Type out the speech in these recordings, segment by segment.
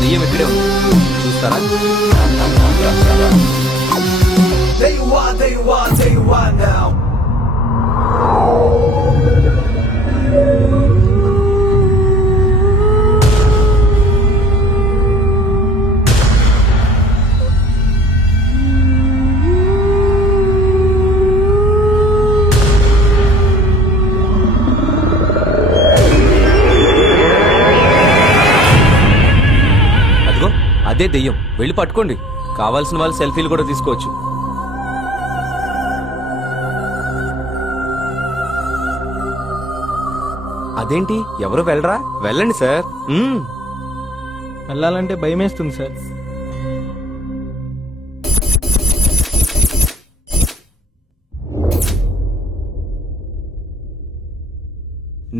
దెయ్యం ఇక్కడే ఉంది, చూస్తారా? అదే దెయ్యం, వెళ్ళి పట్టుకోండి. కావాల్సిన వాళ్ళు సెల్ఫీలు కూడా తీసుకోవచ్చు. అదేంటి, ఎవరు వెళ్ళరా? వెళ్ళండి సార్. వెళ్ళాలంటే భయమేస్తుంది సార్.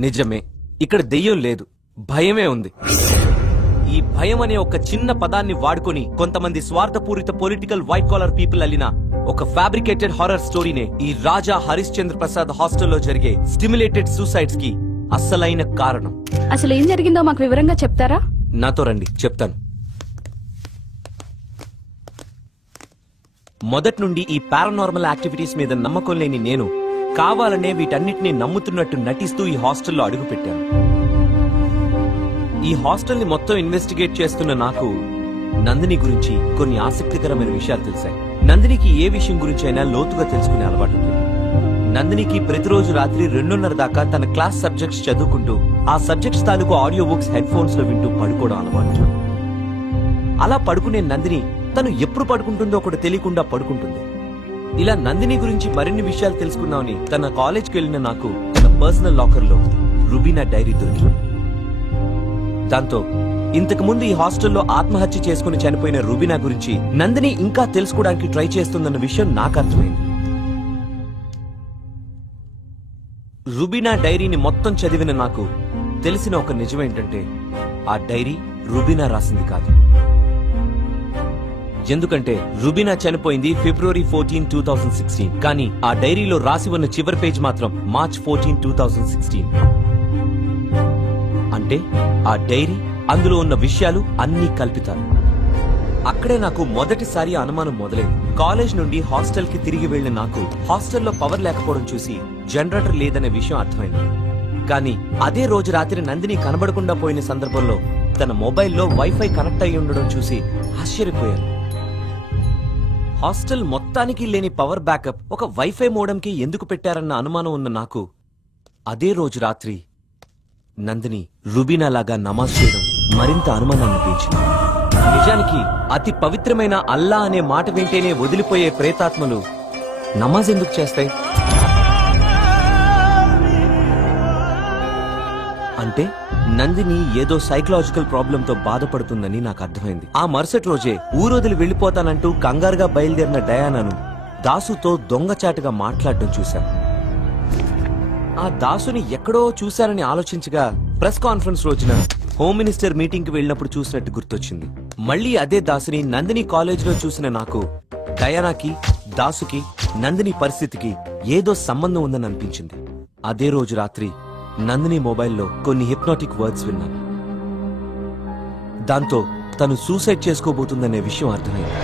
నిజమే, ఇక్కడ దెయ్యం లేదు, భయమే ఉంది. ఈ భయం అనే ఒక చిన్న పదాన్ని వాడుకొని కొంతమంది స్వార్థపూరిత పొలిటికల్ వైట్ కాలర్ పీపుల్ అల్లిన ఒక ఫ్యాబ్రికేటెడ్ హారర్ స్టోరీనే ఈ రాజా హరిశ్చంద్ర ప్రసాద్ హాస్టల్లో జరిగే స్టిమ్యులేటెడ్ సూసైడ్స్ కి అసలైన కారణం. అసలు ఏం జరిగిందో మాకు వివరంగా చెప్తారా? నాతో రండి, చెప్తాను. మొదటి నుండి ఈ పారానార్మల్ యాక్టివిటీస్ మీద నమ్మకం లేని నేను కావాలనే వీటన్నిటిని నమ్ముతున్నట్టు నటిస్తూ ఈ హాస్టల్లో అడుగుపెట్టాను. ఈ హాస్టల్ ని మొత్తం ఇన్వెస్టిగేట్ చేస్తున్న నాకు నందిని గురించి కొన్ని ఆసక్తికరమైన విషయాలు తెలిసాయి. నందినికి ఏ విషయం గురించి అయినా లోతుగా తెలుసుకునే అలవాటు ఉంది. నందినికి ప్రతిరోజు రాత్రి 2:30 దాకా తన క్లాస్ సబ్జెక్ట్స్ చదువుకుంటూ ఆ సబ్జెక్ట్స్ తాలూకు ఆడియో బుక్స్ హెడ్ ఫోన్స్ లో వింటూ పడుకోవడం అలవాటు. అలా పడుకునే నందిని తను ఎప్పుడు పడుకుంటుందో కూడా తెలియకుండా పడుకుంటుంది. ఇలా నందిని గురించి మరిన్ని విషయాలు తెలుసుకున్నామని తన కాలేజ్కి వెళ్లిన నాకు తన పర్సనల్ లాకర్ లో రుబీనా డైరీ దొరికింది. దాంతో ఇంతకు ముందు ఈ హాస్టల్లో ఆత్మహత్య చేసుకుని చనిపోయిన రుబీనా గురించి నందిని ఇంకా తెలుసుకోవడానికి ట్రై చేస్తుందన్న విషయం నాకు అర్థమైంది. రుబీనా డైరీని మొత్తం చదివిన నాకు తెలిసిన ఒక నిజమేంటంటే ఆ డైరీ రుబీనా రాసింది కాదు. ఎందుకంటే రుబీనా చనిపోయింది February 14, 2016. కానీ ఆ డైరీలో రాసి ఉన్న చివరి పేజ్ మాత్రం March 14, 2016. అంటే ఆ డైరీ, అందులో ఉన్న విషయాలు అన్నీ కల్పితాలు. అక్కడే నాకు మొదటిసారి అనుమానం మొదలైంది. కాలేజ్ నుండి హాస్టల్ కి తిరిగి వెళ్లిన నాకు హాస్టల్లో పవర్ లేకపోవడం చూసి జనరేటర్ లేదనే విషయం అర్థమైంది. కానీ అదే రోజు రాత్రి నందిని కనబడకుండా పోయిన సందర్భంలో తన మొబైల్లో వైఫై కనెక్ట్ అయి ఉండడం చూసి ఆశ్చర్యపోయాను. హాస్టల్ మొత్తానికి లేని పవర్ బ్యాకప్ ఒక వైఫై మోడెంకి ఎందుకు పెట్టారన్న అనుమానం ఉన్న నాకు అదే రోజు రాత్రి నందిని రుబీనా లాగా నమాజ్ చేయడం మరింత అనుమానాన్ని పెంచింది. నిజానికి అతి పవిత్రమైన అల్లా అనే మాట వింటేనే వదిలిపోయే ప్రేతాత్మలు నమాజ్ ఎందుకు చేస్తాయి? అంటే నందిని ఏదో సైకలాజికల్ ప్రాబ్లంతో బాధపడుతుందని నాకు అర్థమైంది. ఆ మరుసటి రోజే ఊరొదిలి వెళ్లిపోతానంటూ కంగారుగా బయలుదేరిన డయానాను దాసుతో దొంగచాటుగా మాట్లాడడం చూశాను. ఆ దాసుని ఎక్కడో చూశానని ఆలోచించగా ప్రెస్ కాన్ఫరెన్స్ రోజున హోమ్ మినిస్టర్ మీటింగ్ కి వెళ్ళినప్పుడు చూసినట్టు గుర్తొచ్చింది. మళ్లీ అదే దాసుని నందిని కాలేజ్ లో చూసిన నాకు డయానాకి, దాసుకి, నందిని పరిస్థితికి ఏదో సంబంధం ఉందని అనిపించింది. అదే రోజు రాత్రి నందిని మొబైల్లో కొన్ని హిప్నాటిక్ వర్డ్స్ విన్నాను. దాంతో తను సూసైడ్ చేసుకోబోతుందనే విషయం అర్థమైంది.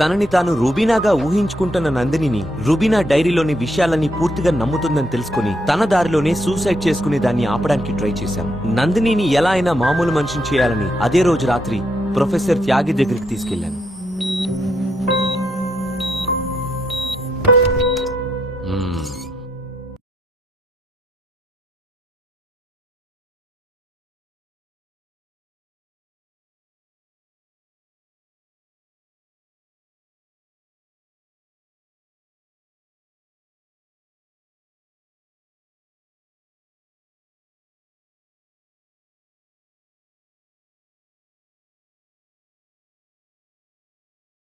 తనని తాను రుబీనాగా ఊహించుకుంటున్న నందినిని రుబీనా డైరీలోని విషయాలన్నీ పూర్తిగా నమ్ముతుందని తెలుసుకుని తన దారిలోనే సూసైడ్ చేసుకునే దాన్ని ఆపడానికి ట్రై చేశాను. నందినిని ఎలా అయినా మామూలు మనిషిని చేయాలని అదే రోజు రాత్రి ప్రొఫెసర్ త్యాగి దగ్గరికి తీసుకెళ్లాను.